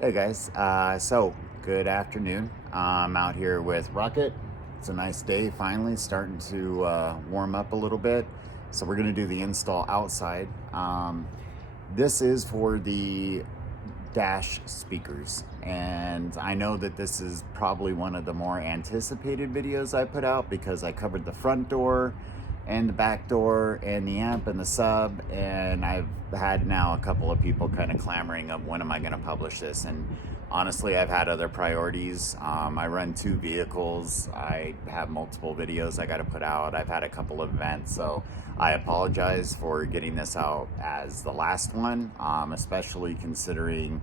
Hey guys, so good afternoon. I'm out here with Rocket. It's a nice day finally, starting to warm up a little bit. So we're going to do the install outside. This is for the dash speakers, and I know that this is probably one of the more anticipated videos I put out because I covered the front door and the back door and the amp and the sub, and I've had now a couple of people kind of clamoring of when am I going to publish this. And honestly, I've had other priorities. I run two vehicles, I have multiple videos I got to put out, I've had a couple of events, so I apologize for getting this out as the last one, especially considering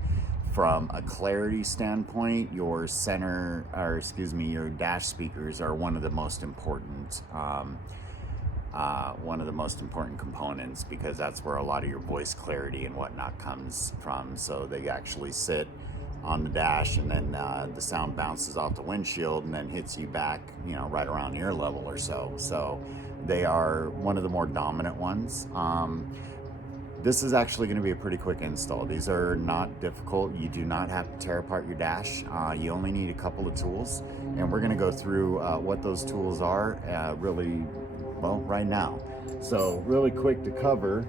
from a clarity standpoint, your your dash speakers are one of the most important components, because that's where a lot of your voice clarity and whatnot comes from. So they actually sit on the dash, and then the sound bounces off the windshield and then hits you back, right around ear level or so. So they are one of the more dominant ones. This is actually going to be a pretty quick install. These are not difficult. You do not have to tear apart your dash. You only need a couple of tools, and we're going to go through what those tools are right now. So really quick to cover,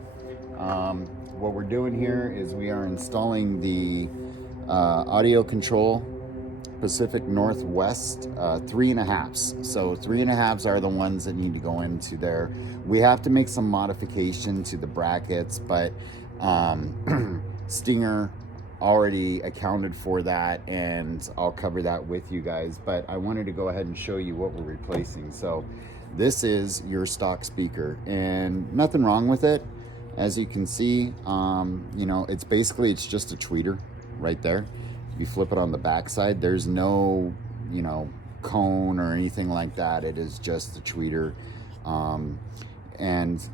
what we're doing here is we are installing the audio control Pacific Northwest 3.5s. So 3.5s are the ones that need to go into there. We have to make some modification to the brackets, but Stinger already accounted for that, and I'll cover that with you guys. But I wanted to go ahead and show you what we're replacing. So this is your stock speaker, and nothing wrong with it. As you can see, it's just a tweeter right there. If you flip it on the back side, there's no, cone or anything like that. It is just a tweeter. And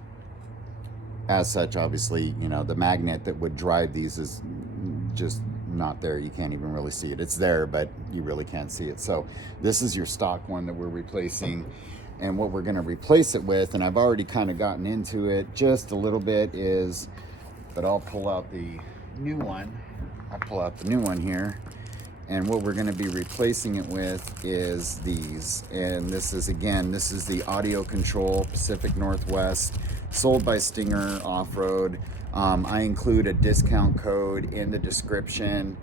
as such, obviously, the magnet that would drive these is just not there. You can't even really see it. It's there, but you really can't see it. So this is your stock one that we're replacing. And what we're going to replace it with, and I've already kind of gotten into it just a little bit, but I'll pull out the new one. I'll pull out the new one here. And what we're going to be replacing it with is these. And this is the Audio Control Pacific Northwest, sold by Stinger Off-Road. I include a discount code in the description.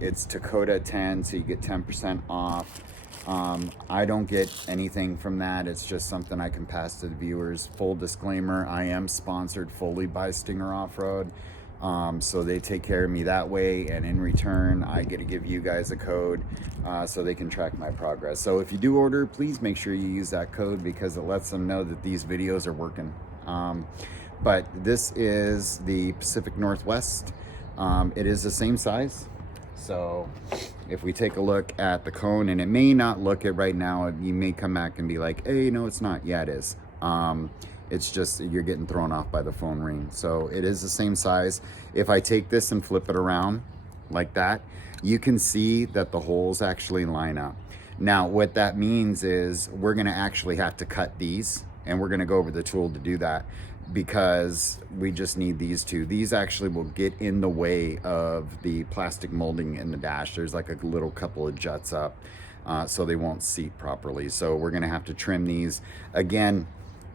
It's Dakota 10, so you get 10% off. I don't get anything from that. It's just something I can pass to the viewers. Full disclaimer, I am sponsored fully by Stinger Off-Road. So they take care of me that way, and in return I get to give you guys a code so they can track my progress. So if you do order, please make sure you use that code, because it lets them know that these videos are working. But this is the Pacific Northwest. It is the same size. So if we take a look at the cone, and it may not look it right now, you may come back and be like, hey, no, it's not. Yeah, it is. It's just you're getting thrown off by the phone ring. So it is the same size. If I take this and flip it around like that, you can see that the holes actually line up. Now, what that means is we're going to actually have to cut these, and we're going to go over the tool to do that, because we just need these two. These actually will get in the way of the plastic molding in the dash. There's like a little couple of juts up, so they won't seat properly. So we're going to have to trim these. Again,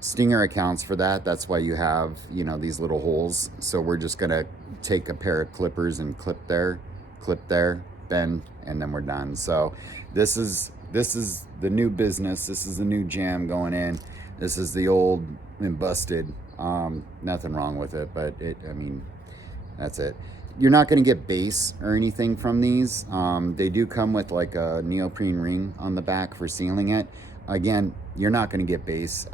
Stinger accounts for that. That's why you have, these little holes. So we're just gonna take a pair of clippers and clip there, bend, and then we're done. So this is the new business. This is the new jam going in. This is the old and busted. Nothing wrong with it, but that's it. You're not going to get bass or anything from these. They do come with like a neoprene ring on the back for sealing it. Again, you're not going to get bass.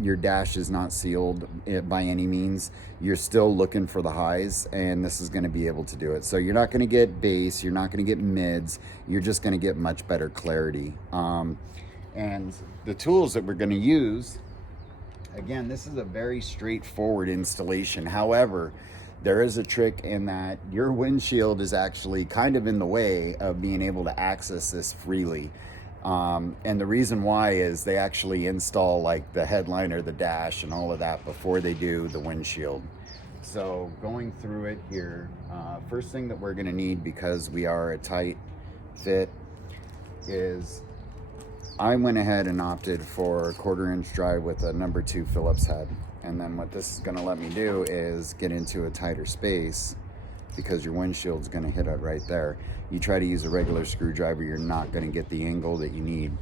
Your dash is not sealed by any means. You're still looking for the highs, and this is going to be able to do it. So you're not going to get bass. You're not going to get mids. You're just going to get much better clarity. And the tools that we're going to use, again, this is a very straightforward installation. However, there is a trick in that your windshield is actually kind of in the way of being able to access this freely. And the reason why is they actually install like the headliner, the dash, and all of that before they do the windshield. So going through it here, first thing that we're going to need, because we are a tight fit, is I went ahead and opted for a 1/4 inch drive with a number 2 Phillips head. And then what this is going to let me do is get into a tighter space, because your windshield's going to hit it right there. You try to use a regular screwdriver, you're not going to get the angle that you need.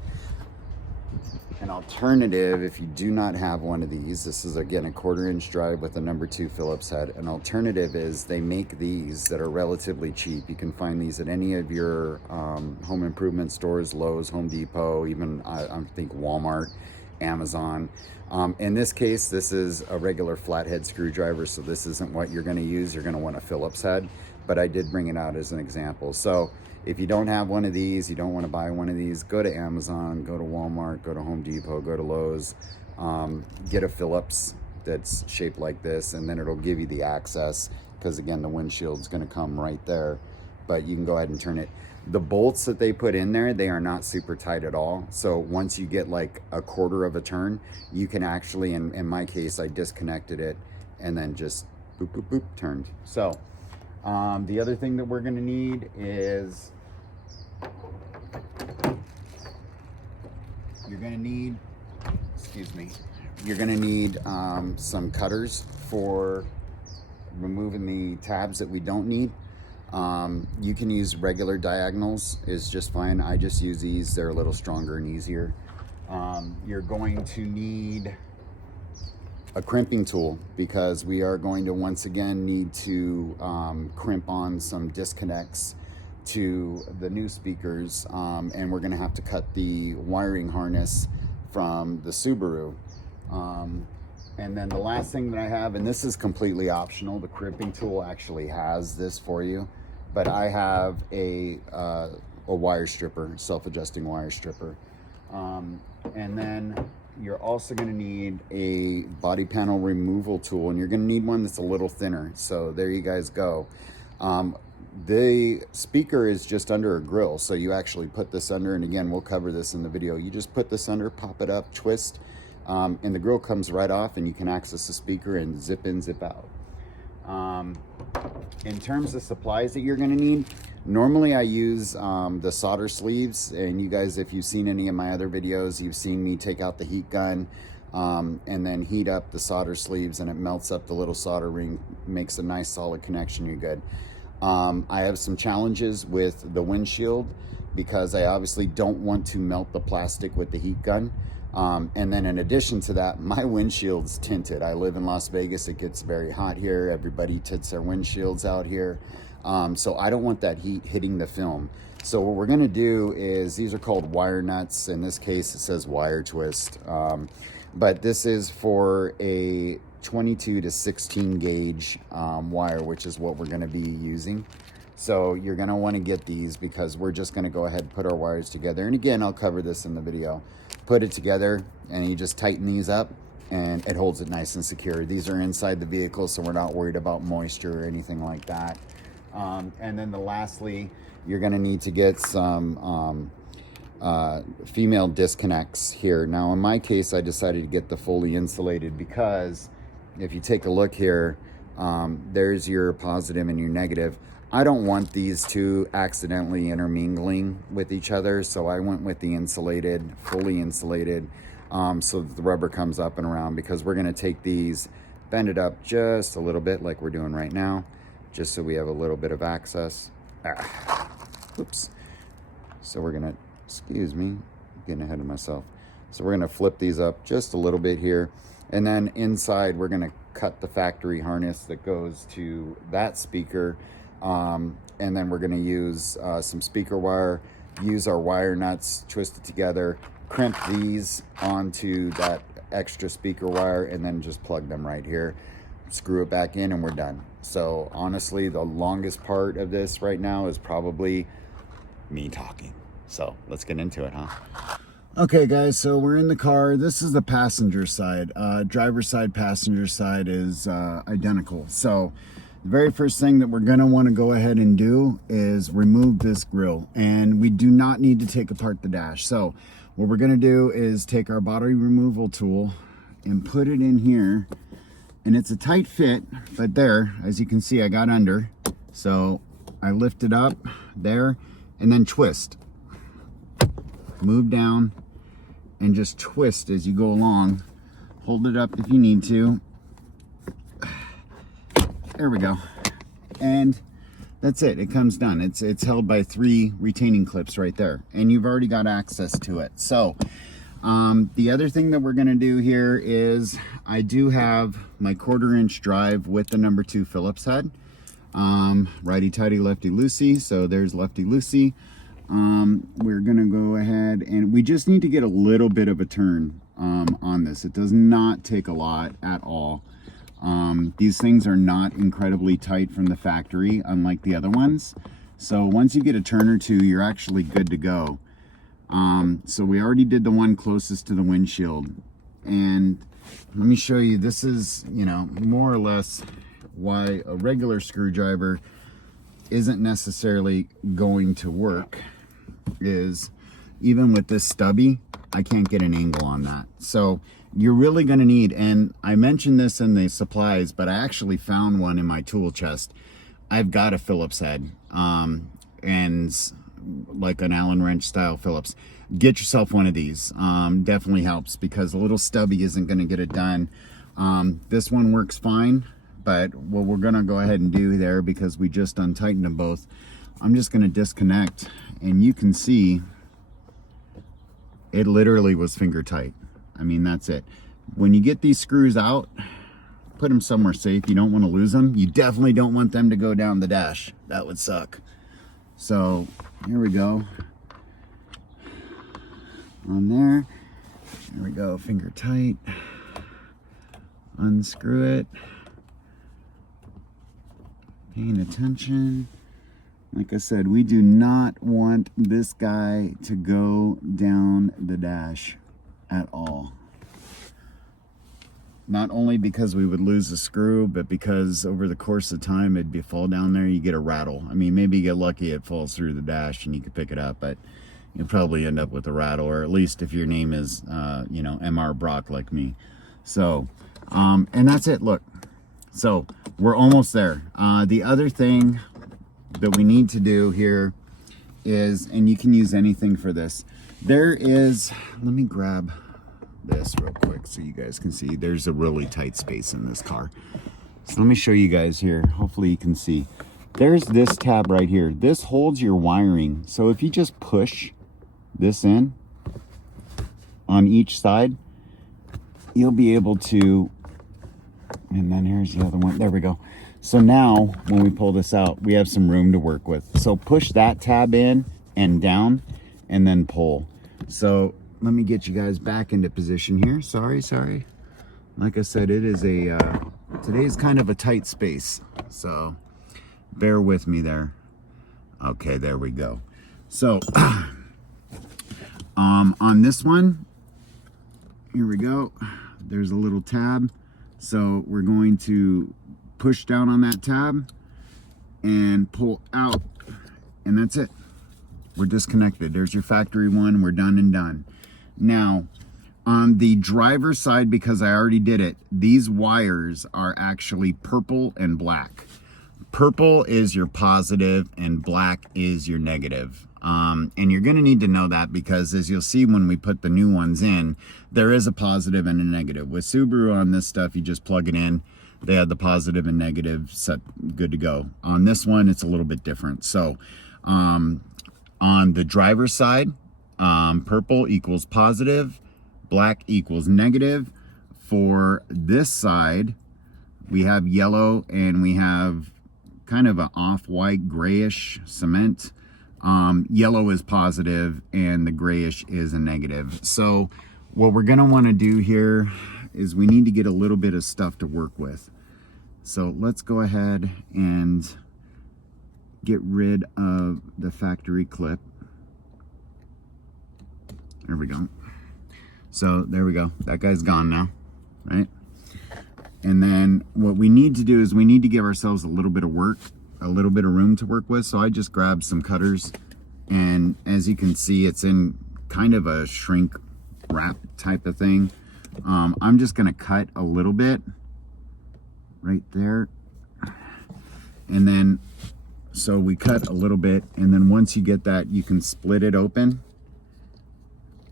An alternative, if you do not have one of these, this is again a 1/4 inch drive with a number 2 Phillips head. An alternative is they make these that are relatively cheap. You can find these at any of your home improvement stores, Lowe's, Home Depot, even I think Walmart, Amazon. In this case, this is a regular flathead screwdriver, so this isn't what you're going to use. You're going to want a Phillips head, but I did bring it out as an example. So if you don't have one of these, you don't want to buy one of these, go to Amazon, go to Walmart, go to Home Depot, go to Lowe's, get a Phillips that's shaped like this, and then it'll give you the access, because again, the windshield's going to come right there, but you can go ahead and turn it. The bolts that they put in there, they are not super tight at all. So once you get like a 1/4 of a turn, you can actually, in my case, I disconnected it and then just boop, boop, boop, turned. So the other thing that we're going to need is you're going to need, you're going to need some cutters for removing the tabs that we don't need. You can use regular diagonals, is just fine. I just use these, they're a little stronger and easier. You're going to need a crimping tool, because we are going to once again need to crimp on some disconnects to the new speakers, and we're going to have to cut the wiring harness from the Subaru. And then the last thing that I have, and this is completely optional, the crimping tool actually has this for you, but I have a wire stripper, self-adjusting wire stripper. And then you're also going to need a body panel removal tool, and you're going to need one that's a little thinner. So there you guys go. The speaker is just under a grill, so you actually put this under, and again, we'll cover this in the video. You just put this under, pop it up, twist, and the grill comes right off, and you can access the speaker and zip in, zip out. In terms of supplies that you're going to need, normally I use the solder sleeves, and you guys, if you've seen any of my other videos, you've seen me take out the heat gun and then heat up the solder sleeves, and it melts up the little solder ring, makes a nice solid connection. You're good. I have some challenges with the windshield, because I obviously don't want to melt the plastic with the heat gun. And then in addition to that, my windshield's tinted. I live in Las Vegas. It gets very hot here. Everybody tints their windshields out here. So I don't want that heat hitting the film. So what we're going to do is, these are called wire nuts. In this case, it says wire twist. But this is for a 22 to 16 gauge wire, which is what we're going to be using. So you're going to want to get these, because we're just going to go ahead and put our wires together. And again, I'll cover this in the video. Put it together, and you just tighten these up, and it holds it nice and secure. These are inside the vehicle, so we're not worried about moisture or anything like that. And then lastly, you're going to need to get some female disconnects here. Now, in my case, I decided to get the fully insulated, because if you take a look here, there's your positive and your negative. I don't want these two accidentally intermingling with each other, so I went with the insulated, fully insulated, so that the rubber comes up and around, because we're going to take these, bend it up just a little bit like we're doing right now, just so we have a little bit of access. Oops. So we're going to, excuse me, getting ahead of myself. So we're going to flip these up just a little bit here, and then inside we're going to cut the factory harness that goes to that speaker. And then we're going to use some speaker wire, use our wire nuts, twist it together, crimp these onto that extra speaker wire, and then just plug them right here, screw it back in, and we're done. So honestly, the longest part of this right now is probably me talking. So let's get into it, huh? Okay guys, so we're in the car. This is the passenger side. Driver's side, passenger side is identical. So the very first thing that we're going to want to go ahead and do is remove this grille, and we do not need to take apart the dash. So what we're going to do is take our body removal tool and put it in here, And it's a tight fit, but there, as you can see, I got under. So I lift it up there and then twist. Move down and just twist as you go along. Hold it up if you need to. There we go. And that's it. It comes done. It's held by 3 retaining clips right there, and you've already got access to it. So the other thing that we're going to do here is I do have my 1/4 inch drive with the number 2 Phillips head. Righty tighty, lefty loosey. So there's lefty loosey. We're going to go ahead and we just need to get a little bit of a turn on this. It does not take a lot at all. These things are not incredibly tight from the factory, unlike the other ones. So once you get a turn or two, you're actually good to go. So we already did the one closest to the windshield. And let me show you, this is, you know, more or less why a regular screwdriver isn't necessarily going to work, is even with this stubby, I can't get an angle on that. So you're really going to need, and I mentioned this in the supplies, but I actually found one in my tool chest. I've got a Phillips head, and like an Allen wrench style Phillips. Get yourself one of these. Definitely helps, because a little stubby isn't going to get it done. This one works fine, but what we're going to go ahead and do there, because we just untightened them both, I'm just going to disconnect, and you can see it literally was finger tight. I mean, that's it. When you get these screws out, put them somewhere safe. You don't want to lose them. You definitely don't want them to go down the dash. That would suck. So here we go. On there. There we go. Finger tight. Unscrew it. Paying attention. Like I said, we do not want this guy to go down the dash at all. Not only because we would lose the screw, but because over the course of time it'd fall down there, you get a rattle. I mean, maybe you get lucky, it falls through the dash and you can pick it up, but you'll probably end up with a rattle, or at least if your name is you know, MR Brock like me. So and that's it. Look, so we're almost there. The other thing that we need to do here is, and you can use anything for this, there is, let me grab this real quick so you guys can see. There's a really tight space in this car. So let me show you guys here. Hopefully you can see. There's this tab right here. This holds your wiring. So if you just push this in on each side, you'll be able to, and then here's the other one. There we go. So now when we pull this out, we have some room to work with. So push that tab in and down and then pull. So let me get you guys back into position here. Sorry. Like I said, it is a, today's kind of a tight space. So bear with me there. Okay, there we go. So on this one, here we go. There's a little tab. So we're going to push down on that tab and pull out, and that's it. We're disconnected. There's your factory one. We're done and done. Now on the driver's side, because I already did it, these wires are actually purple and black. Purple is your positive and black is your negative. And you're going to need to know that, because as you'll see when we put the new ones in, there is a positive and a negative. With Subaru on this stuff, you just plug it in. They had the positive and negative set, good to go. On this one, it's a little bit different. So on the driver's side, purple equals positive, black equals negative. For this side, we have yellow and we have kind of an off-white grayish cement. Yellow is positive and the grayish is a negative. So what we're going to want to do here is we need to get a little bit of stuff to work with. So let's go ahead and get rid of the factory clip. There we go. So there we go. That guy's gone now, right? And then what we need to do is we need to give ourselves a little bit of work, a little bit of room to work with. So I just grabbed some cutters, and as you can see, it's in kind of a shrink wrap type of thing. I'm just going to cut a little bit right there. And then, so we cut a little bit, and then once you get that, you can split it open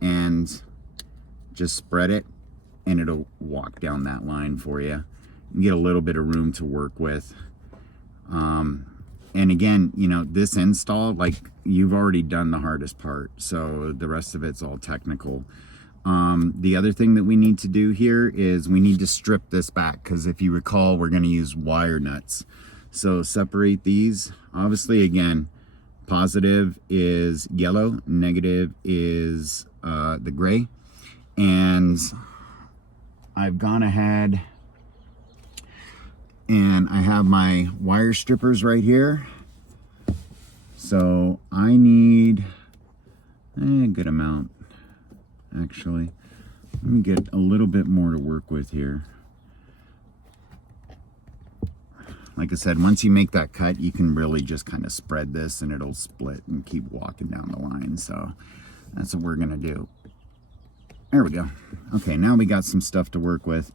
and just spread it, and it'll walk down that line for you. You get a little bit of room to work with. And again, you know, this install, like, you've already done the hardest part, so the rest of it's all technical. The other thing that we need to do here is we need to strip this back, because if you recall, we're going to use wire nuts. So separate these. Obviously, again, positive is yellow, negative is the gray. And I've gone ahead and I have my wire strippers right here. So I need a good amount, actually. Let me get a little bit more to work with here. Like I said, once you make that cut, you can really just kind of spread this and it'll split and keep walking down the line. So that's what we're gonna do. There we go. Okay, now we got some stuff to work with.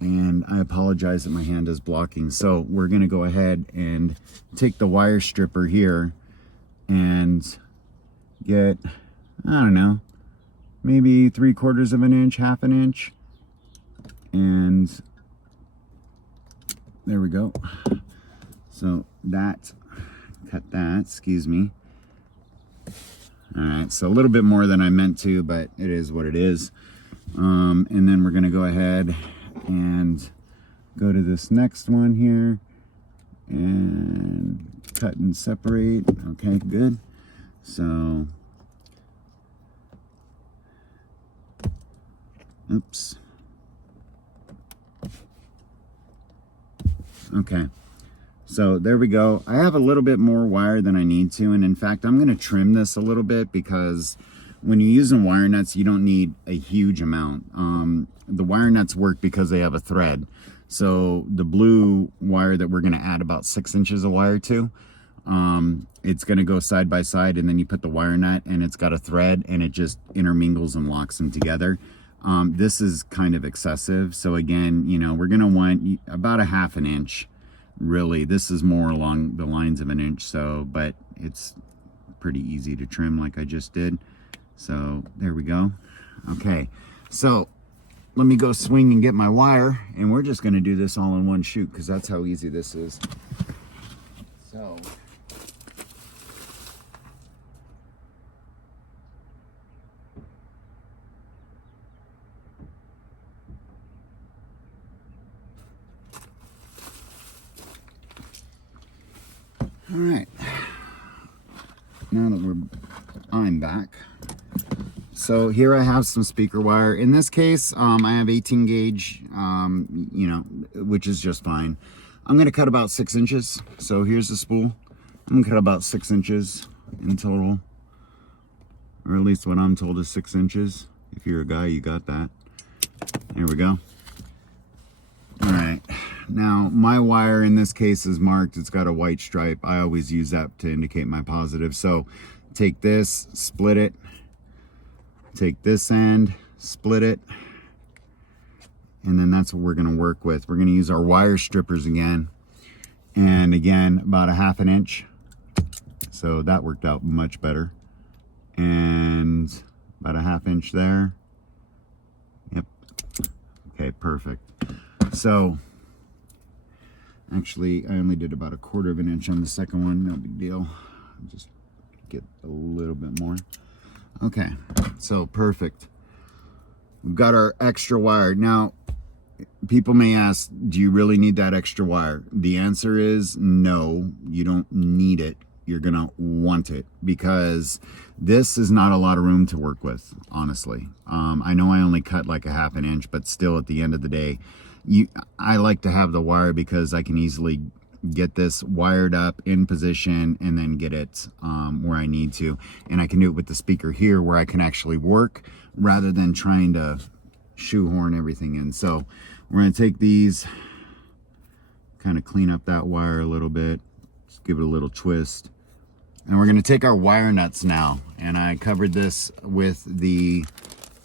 And I apologize that my hand is blocking. So we're gonna go ahead and take the wire stripper here and get, I don't know, maybe 3/4 of an inch, 1/2 inch. And there we go. So that, cut that, excuse me. All right, so a little bit more than I meant to, but it is what it is. And then we're gonna go ahead and go to this next one here and cut and separate. Okay, good. So, oops. Okay, so there we go. I have a little bit more wire than I need to, and in fact, I'm going to trim this a little bit, because when you're using wire nuts, you don't need a huge amount. The wire nuts work because they have a thread. So the blue wire that we're going to add about 6 inches of wire to, it's going to go side by side, and then you put the wire nut and it's got a thread and it just intermingles and locks them together. This is kind of excessive. So again, you know, we're going to want about 1/2 inch. Really, this is more along the lines of 1 inch. So, but it's pretty easy to trim like I just did. So there we go. Okay, so let me go swing and get my wire, and we're just going to do this all in one shoot, because that's how easy this is. So all right, now that I'm back. So here I have some speaker wire. In this case, I have 18 gauge, you know, which is just fine. I'm gonna cut about 6 inches. So here's the spool. I'm gonna cut about 6 inches in total, or at least what I'm told is 6 inches. If you're a guy, you got that. There we go. All right, now my wire in this case is marked. It's got a white stripe. I always use that to indicate my positive. So take this, split it, take this end, split it, and then that's what we're going to work with. We're going to use our wire strippers again, and again about 1/2 inch. So that worked out much better, and about 1/2 inch there. Yep. Okay, perfect. So actually I only did about 1/4 inch on the second one. No big deal. Just get a little bit more. Okay, so perfect. We've got our extra wire. Now, people may ask, do you really need that extra wire? The answer is no, you don't need it. You're gonna want it, because this is not a lot of room to work with, honestly. I know I only cut like 1/2 inch, but still at the end of the day, I like to have the wire because I can easily get this wired up in position and then get it where I need to. And I can do it with the speaker here, where I can actually work rather than trying to shoehorn everything in. So we're going to take these, kind of clean up that wire a little bit, just give it a little twist. And we're going to take our wire nuts now, and I covered this with the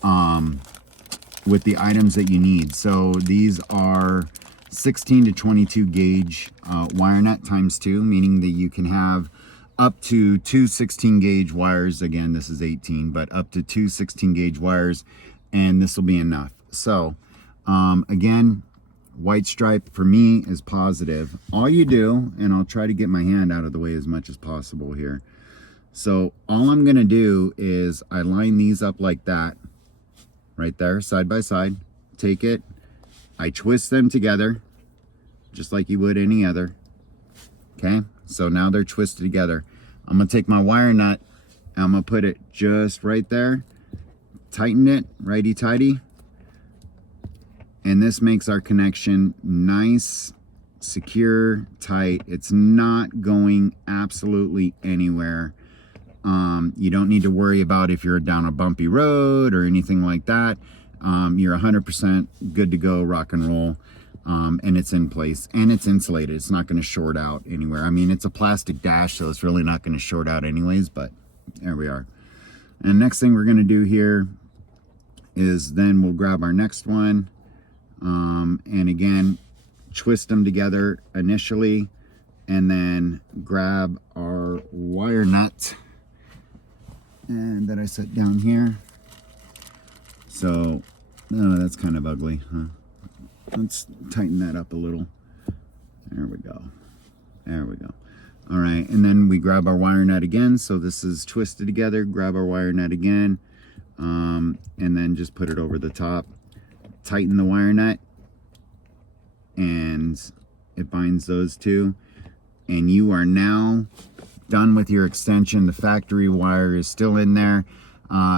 items that you need. So these are 16 to 22 gauge wire nut times 2, meaning that you can have up to two 16 gauge wires. Again, this is 18, but up to two 16 gauge wires, and this will be enough. So again, white stripe for me is positive. All you do, and I'll try to get my hand out of the way as much as possible here. So all I'm gonna do is I line these up like that, right there, side by side. Take it, I twist them together, just like you would any other. Okay, so now they're twisted together. I'm gonna take my wire nut, and I'm gonna put it just right there, tighten it, righty-tighty, and this makes our connection nice, secure, tight. It's not going absolutely anywhere. You don't need to worry about if you're down a bumpy road or anything like that. You're 100% good to go, rock and roll. And it's in place, and it's insulated. It's not going to short out anywhere. I mean, it's a plastic dash, so it's really not going to short out anyways, but there we are. And next thing we're going to do here is then we'll grab our next one, and again, twist them together initially, and then grab our wire nut, and that I set down here. So, oh, that's kind of ugly, huh? Let's tighten that up a little. There we go. There we go. All right, and then we grab our wire nut again. So this is twisted together. Grab our wire nut again, and then just put it over the top. Tighten the wire nut, and it binds those two. And you are now done with your extension. The factory wire is still in there,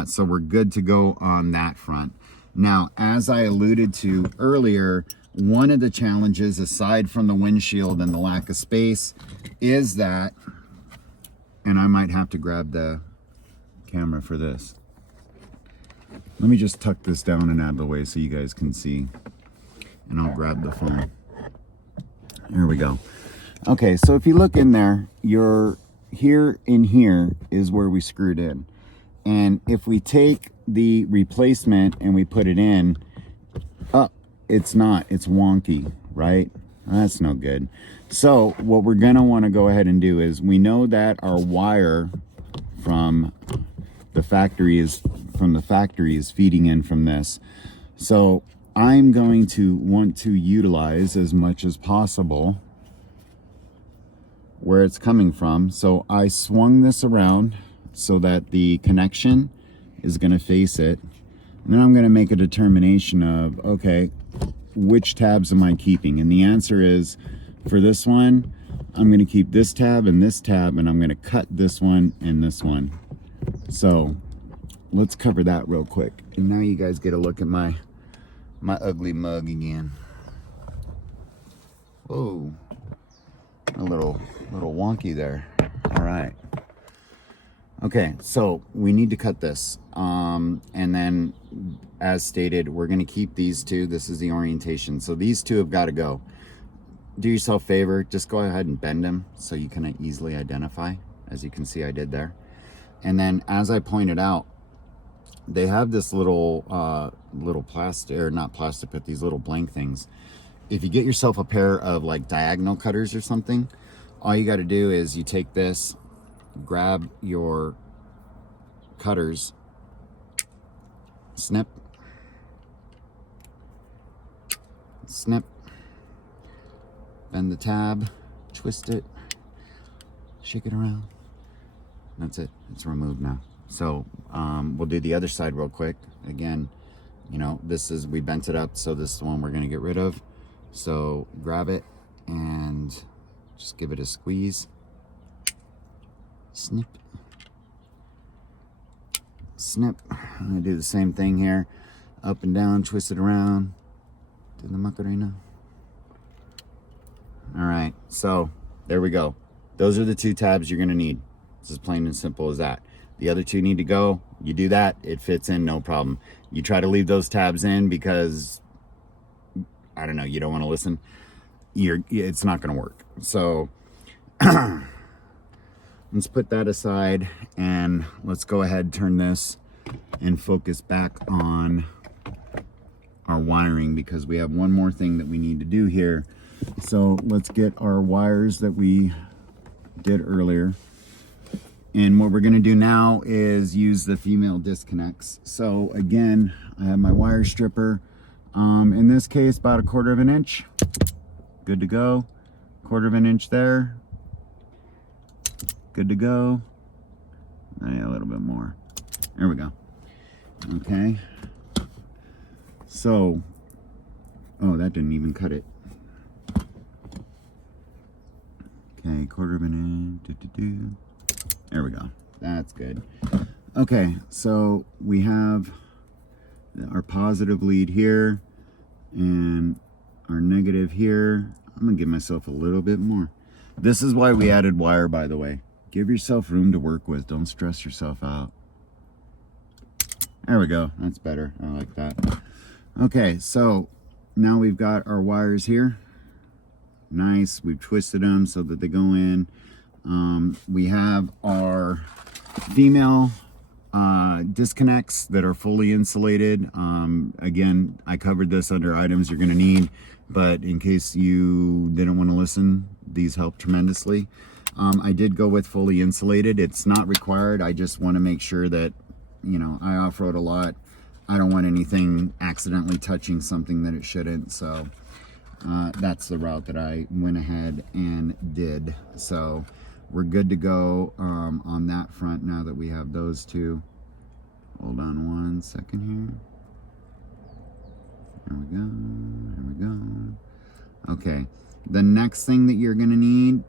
so we're good to go on that front. Now, as I alluded to earlier, one of the challenges, aside from the windshield and the lack of space, is that, and I might have to grab the camera for this. Let me just tuck this down and out of the way so you guys can see, and I'll grab the phone. There we go. Okay, so if you look in there, you're here in here is where we screwed in. And if we take the replacement and we put it in, it's not, it's wonky, right? That's no good. So what we're gonna wanna go ahead and do is, we know that our wire from the factory is feeding in from this. So I'm going to want to utilize as much as possible where it's coming from. So I swung this around so that the connection is going to face it. And then I'm going to make a determination of, okay, which tabs am I keeping? And the answer is, for this one, I'm going to keep this tab, and I'm going to cut this one and this one. So let's cover that real quick. And now you guys get a look at my ugly mug again. Whoa, a little wonky there. All right. Okay, so we need to cut this. And then, as stated, we're going to keep these two. This is the orientation. So these two have got to go. Do yourself a favor, just go ahead and bend them so you can easily identify. As you can see, I did there. And then, as I pointed out, they have this little plastic, or not plastic, but these little blank things. If you get yourself a pair of like diagonal cutters or something, all you got to do is you take this, grab your cutters, snip, snip, bend the tab, twist it, shake it around. That's it. It's removed now. So we'll do the other side real quick. Again, you know, this is, we bent it up, so this is the one we're going to get rid of. So grab it and just give it a squeeze. Snip, snip. I'm going to do the same thing here. Up and down, twist it around. Do the Macarena. All right, so there we go. Those are the two tabs you're going to need. It's as plain and simple as that. The other two need to go. You do that, it fits in, no problem. You try to leave those tabs in because, I don't know, you don't want to listen. It's not going to work. So let's put that aside, and let's go ahead and turn this and focus back on our wiring, because we have one more thing that we need to do here. So let's get our wires that we did earlier. And what we're going to do now is use the female disconnects. So again, I have my wire stripper. In this case, about 1/4 inch. Good to go. 1/4 inch there. Good to go. A little bit more. There we go. Okay. So, oh, that didn't even cut it. Okay, 1/4 inch. There we go. That's good. Okay, so we have our positive lead here and our negative here. I'm gonna give myself a little bit more. This is why we added wire, by the way. Give yourself room to work with. Don't stress yourself out. There we go. That's better. I like that. Okay, so now we've got our wires here. Nice. We've twisted them so that they go in. We have our female disconnects that are fully insulated. Again, I covered this under items you're going to need, but in case you didn't want to listen, these help tremendously. I did go with fully insulated. It's not required. I just want to make sure that, you know, I off-road a lot. I don't want anything accidentally touching something that it shouldn't. So that's the route that I went ahead and did. So we're good to go on that front now that we have those two. Hold on one second here. There we go. There we go. Okay. The next thing that you're going to need,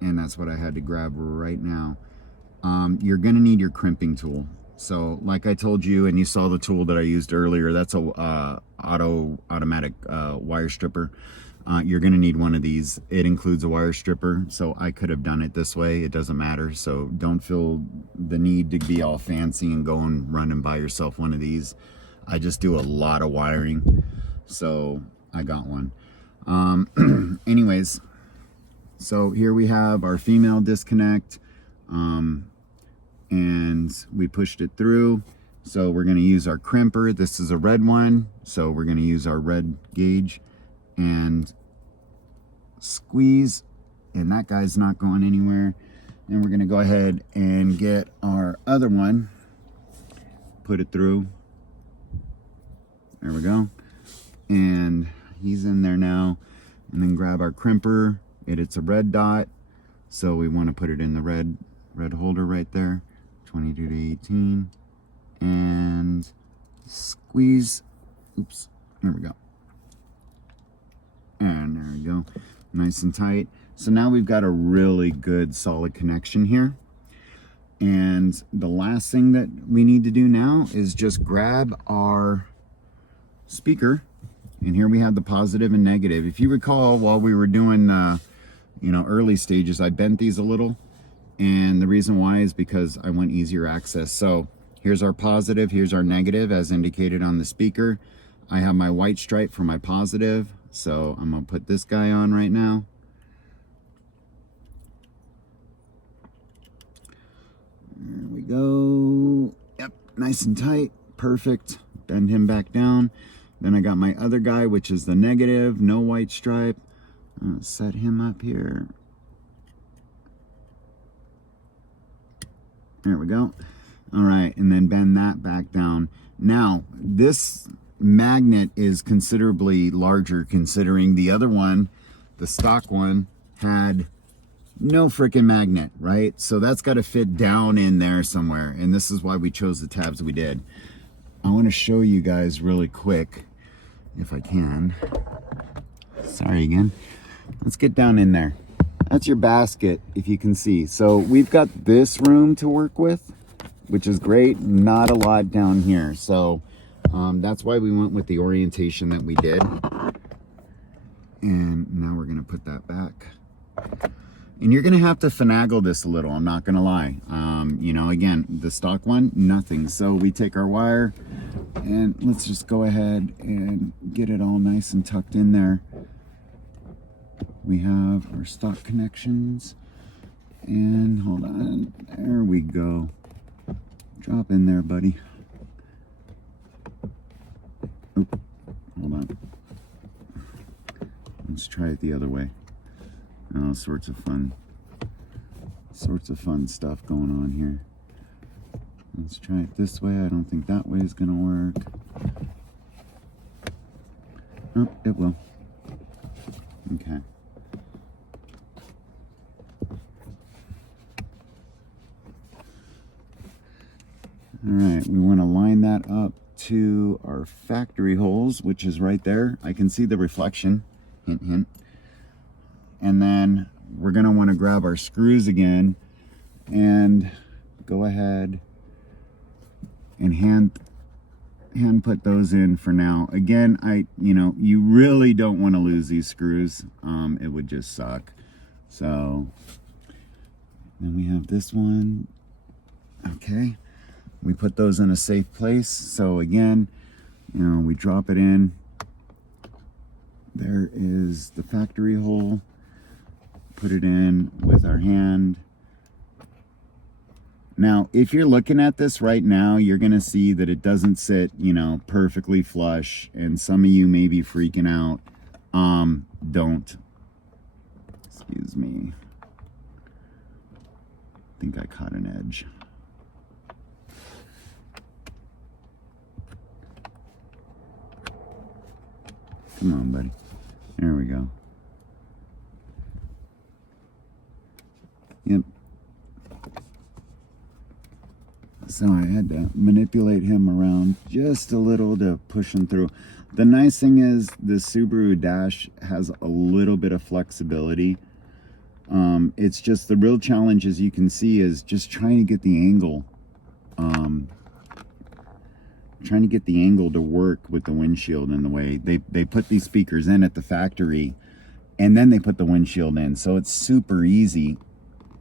and that's what I had to grab right now, you're going to need your crimping tool. So like I told you, and you saw the tool that I used earlier, that's a automatic wire stripper. You're going to need one of these. It includes a wire stripper, so I could have done it this way. It doesn't matter. So don't feel the need to be all fancy and go and run and buy yourself one of these. I just do a lot of wiring, so I got one. Anyways, so here we have our female disconnect, and we pushed it through. So we're going to use our crimper. This is a red one, so we're going to use our red gauge and squeeze, and that guy's not going anywhere. And we're going to go ahead and get our other one, put it through. There we go, and he's in there now. And then grab our crimper. It's a red dot, so we want to put it in the red holder right there, 22 to 18, and squeeze. Oops, there we go. And there we go, nice and tight. So now we've got a really good solid connection here. And the last thing that we need to do now is just grab our speaker. And here we have the positive and negative. If you recall, while we were doing early stages, I bent these a little. And the reason why is because I want easier access. So here's our positive, here's our negative as indicated on the speaker. I have my white stripe for my positive. So I'm gonna put this guy on right now. There we go. Yep, nice and tight, perfect. Bend him back down. Then I got my other guy, which is the negative, no white stripe. I'm gonna set him up here. There we go. All right, and then bend that back down. Now, this magnet is considerably larger considering the other one, the stock one, had no freaking magnet, right? So that's got to fit down in there somewhere, and this is why we chose the tabs we did. I want to show you guys really quick, if I can. Sorry again. Let's get down in there. That's your basket, if you can see. So we've got this room to work with, which is great. Not a lot down here. So that's why we went with the orientation that we did. And now we're going to put that back. And you're going to have to finagle this a little, I'm not going to lie. Again, the stock one, nothing. So we take our wire and let's just go ahead and get it all nice and tucked in there. We have our stock connections, and hold on, there we go. Drop in there, buddy. Oop. Hold on. Let's try it the other way. All sorts of fun stuff going on here. Let's try it this way. I don't think that way is gonna work. Oh, it will. Okay. All right, we want to line that up to our factory holes, which is right there. I can see the reflection, hint, hint. And then we're going to want to grab our screws again and go ahead and hand put those in for now. Again, you really don't want to lose these screws. It would just suck. So then we have this one. Okay. We put those in a safe place. So again, we drop it in. There is the factory hole. Put it in with our hand. Now, if you're looking at this right now, you're going to see that it doesn't sit, perfectly flush. And some of you may be freaking out. Don't. Excuse me. I think I caught an edge. Come on, buddy. There we go. Yep. So I had to manipulate him around just a little to push him through. The nice thing is the Subaru dash has a little bit of flexibility. It's just the real challenge, as you can see, is just trying to get the angle. Trying to get the angle to work with the windshield in the way. They put these speakers in at the factory and then they put the windshield in. So it's super easy.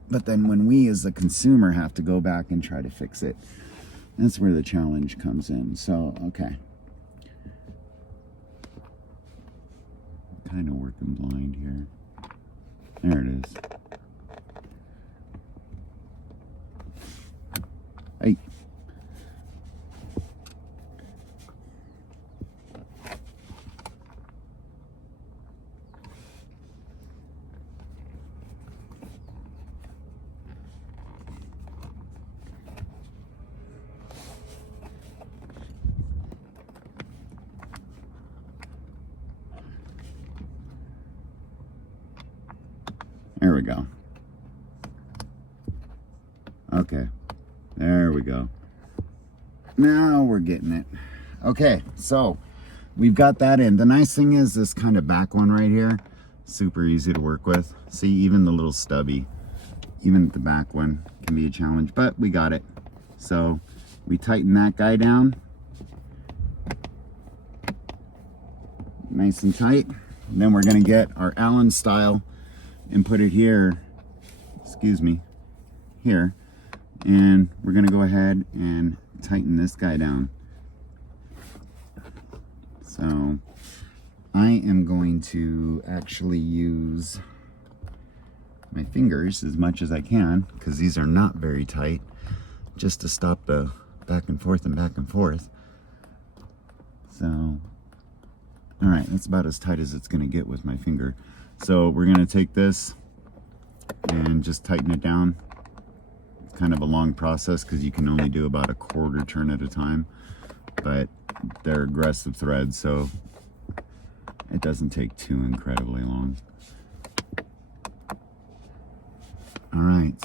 But then when we as the consumer have to go back and try to fix it, that's where the challenge comes in. So, okay. Kind of working blind here. There it is. Hey. There we go. Okay, there we go. Now we're getting it. Okay, so we've got that in. The nice thing is this kind of back one right here, super easy to work with. See, even the little stubby, even the back one can be a challenge, but we got it. So we tighten that guy down. Nice and tight. And then we're gonna get our Allen style and put it here, excuse me, here. And we're gonna go ahead and tighten this guy down. So I am going to actually use my fingers as much as I can, because these are not very tight, just to stop the back and forth and back and forth. So, all right, that's about as tight as it's gonna get with my finger. So we're gonna take this and just tighten it down. It's kind of a long process because you can only do about a quarter turn at a time, but they're aggressive threads, so it doesn't take too incredibly long. All right.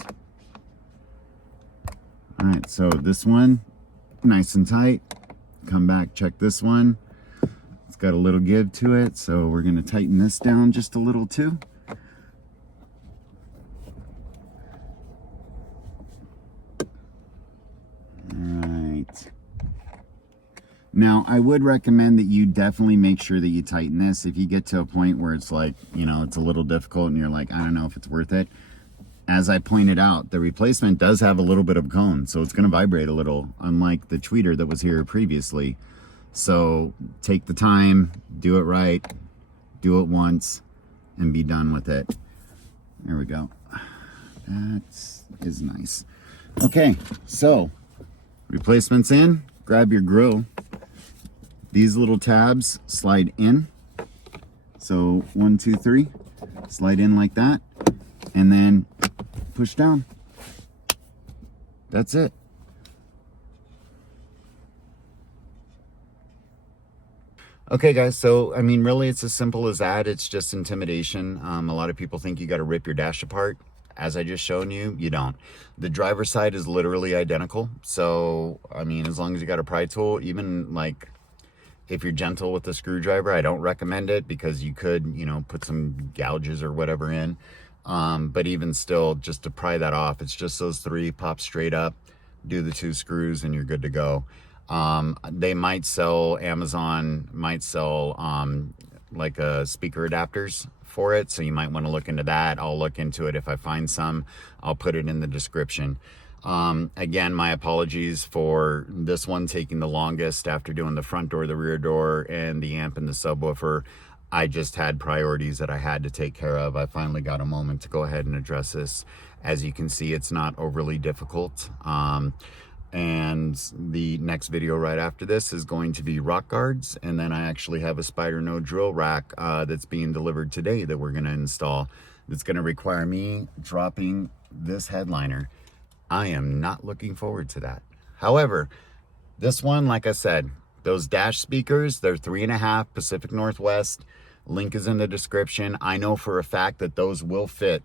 All right, so this one, nice and tight. Come back, check this one. It's got a little give to it, so we're gonna tighten this down just a little too. All right. Now, I would recommend that you definitely make sure that you tighten this. If you get to a point where it's like, it's a little difficult and you're like, I don't know if it's worth it. As I pointed out, the replacement does have a little bit of cone, so it's gonna vibrate a little, unlike the tweeter that was here previously. So take the time, do it right, do it once, and be done with it. There we go. That is nice. Okay, so replacement's in. Grab your grill. These little tabs slide in. So 1, 2, 3, slide in like that, and then push down. That's it. Okay guys, so I mean really it's as simple as that. It's just intimidation. A lot of people think you got to rip your dash apart. As I just shown you, you don't. The driver's side is literally identical. So I mean, as long as you got a pry tool, even like if you're gentle with the screwdriver, I don't recommend it because you could, you know, put some gouges or whatever in. But even still, just to pry that off, it's just those 3, pop straight up, do the 2 screws, and you're good to go. They might sell, Amazon might sell like speaker adapters for it, so you might want to look into that. I'll look into it. If I find some, I'll put it in the description. Again, my apologies for this one taking the longest after doing the front door, the rear door, and the amp and the subwoofer. I just had priorities that I had to take care of. I finally got a moment to go ahead and address this. As you can see, it's not overly difficult. And the next video right after this is going to be rock guards, and then I actually have a spider no drill rack that's being delivered today that we're going to install. That's going to require me dropping this headliner. I am not looking forward to that. However, this one, like I said, those dash speakers, they're 3.5 Pacific Northwest. Link is in the description. I know for a fact that those will fit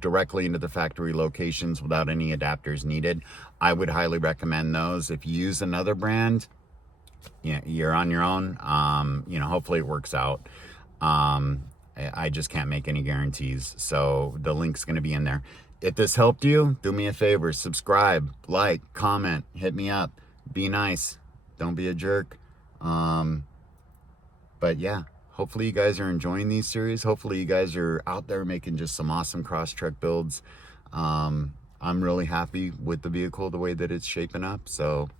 directly into the factory locations without any adapters needed. I would highly recommend those. If you use another brand, yeah, you're on your own. You know, hopefully it works out. I just can't make any guarantees. So the link's going to be in there. If this helped you, do me a favor, subscribe, like, comment, hit me up, be nice, don't be a jerk. But yeah, hopefully you guys are enjoying these series. Hopefully you guys are out there making just some awesome Crosstrek builds. I'm really happy with the vehicle, the way that it's shaping up. So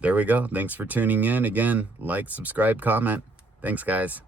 there we go. Thanks for tuning in. Again, like, subscribe, comment. Thanks guys.